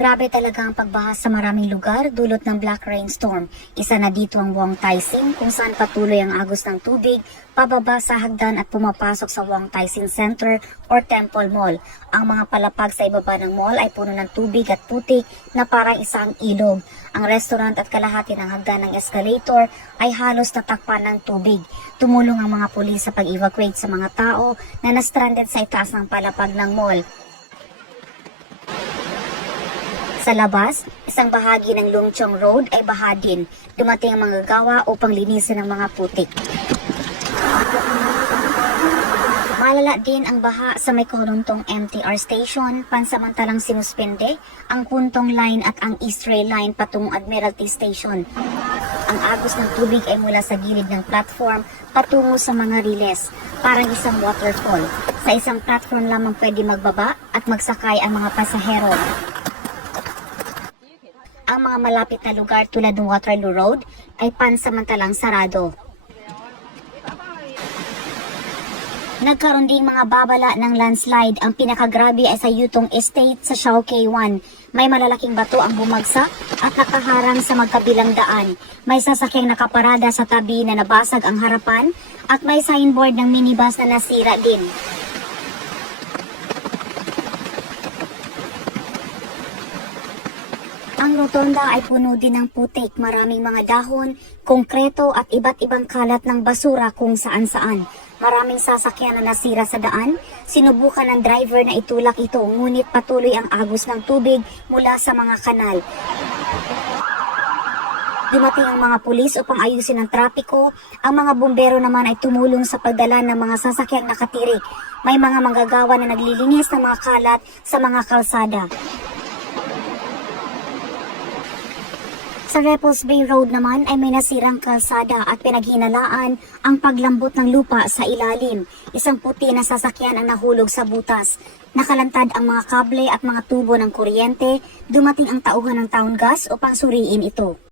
Grabe talaga ang pagbaha sa maraming lugar dulot ng Black Rainstorm. Isa na dito ang Wong Tai Sin kung saan patuloy ang agos ng tubig pababa sa hagdan at pumapasok sa Wong Tai Sin Center or Temple Mall. Ang mga palapag sa ibaba ng mall ay puno ng tubig at putik na parang isang ilog. Ang restaurant at kalahati ng hagdan ng escalator ay halos natakpan ng tubig. Tumulong ang mga pulis sa pag-evacuate sa mga tao na na-stranded sa itaas ng palapag ng mall. Sa labas, isang bahagi ng Lung Chong Road ay baha din. Dumating ang mga gawa upang linisin ang mga putik. Malala din ang baha sa may Korontong MTR Station, pansamantalang sinuspende ang Puntong Line at ang East Rail Line patungong Admiralty Station. Ang agos ng tubig ay mula sa gilid ng platform patungo sa mga riles, parang isang waterfall. Sa isang platform lamang pwede magbaba at magsakay ang mga pasahero. Ang mga malapit na lugar tulad ng Waterloo Road ay pansamantalang sarado. Nagkaroon ding mga babala ng landslide. Ang pinakagrabe ay sa Yutong Estate sa Shao K1. May malalaking bato ang bumagsak at nakaharang sa magkabilang daan. May sasakyang nakaparada sa tabi na nabasag ang harapan at may signboard ng minibus na nasira din. Ang rotonda ay puno din ng putik, maraming mga dahon, konkreto at iba't ibang kalat ng basura kung saan-saan. Maraming sasakyan na nasira sa daan, sinubukan ng driver na itulak ito ngunit patuloy ang agos ng tubig mula sa mga kanal. Dumating ang mga pulis upang ayusin ang trapiko, ang mga bumbero naman ay tumulong sa pagdala ng mga sasakyang nakatirik. May mga manggagawa na naglilinis ng mga kalat sa mga kalsada. Sa Repulse Bay Road naman ay may nasirang kalsada at pinaghinalaan ang paglambot ng lupa sa ilalim. Isang puti na sasakyan ang nahulog sa butas. Nakalantad ang mga kable at mga tubo ng kuryente. Dumating ang tauhan ng Town Gas upang suriin ito.